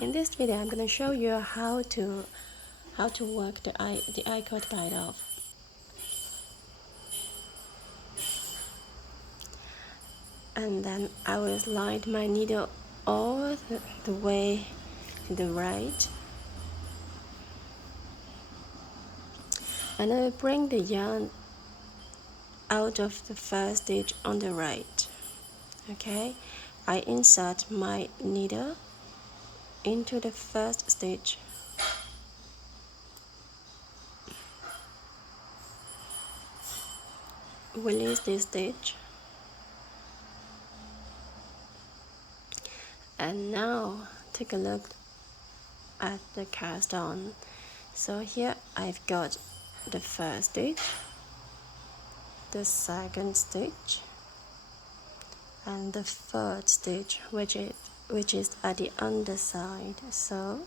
In this video, I'm going to show you how to work the eye cord guide off. And then I will slide my needle all the way to the right, and I will bring the yarn out of the first stitch on the right. Okay, I insert my needle into the first stitch, release this stitch, and now take a look at the cast on. So here I've got the first stitch, the second stitch, and the third stitch, which is at the underside. So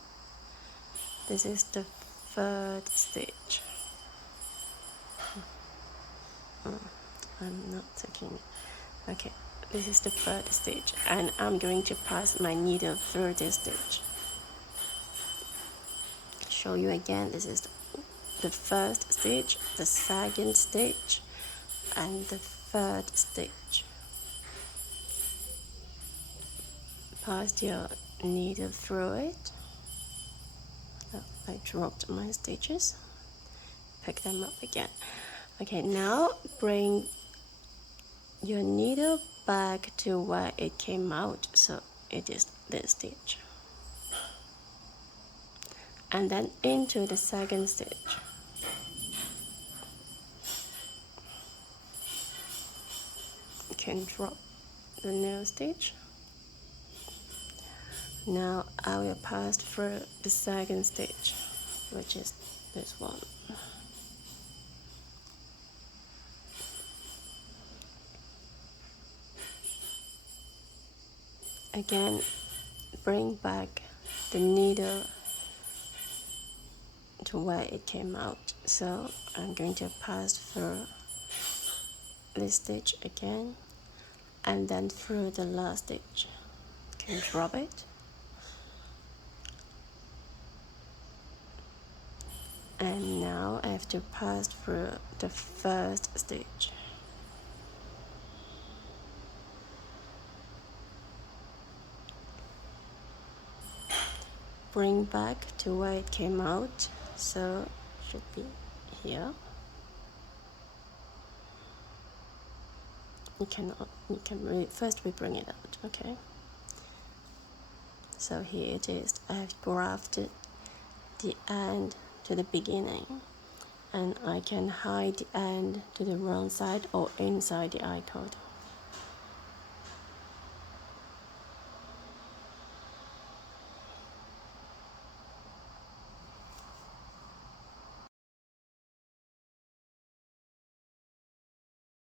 this is the third stitch. I'm not taking. Okay, this is the third stitch, and I'm going to pass my needle through this stitch. Show you again. This is the first stitch, the second stitch, and the third stitch. Pass your needle through it. Oh, I dropped my stitches. Pick them up again. Okay, now bring your needle back to where it came out, so it is this stitch, and then into the second stitch. You can drop the nail stitch. Now I will pass through the second stitch, which is this one. Again, bring back the needle to where it came out. So I'm going to pass through this stitch again, and then through the last stitch. You can drop it. And now I have to pass through the first stitch. Bring back to where it came out, so it should be here. First we bring it out, okay? So here it is. I've grafted the end to the beginning, and I can hide the end to the wrong side or inside the eye cord.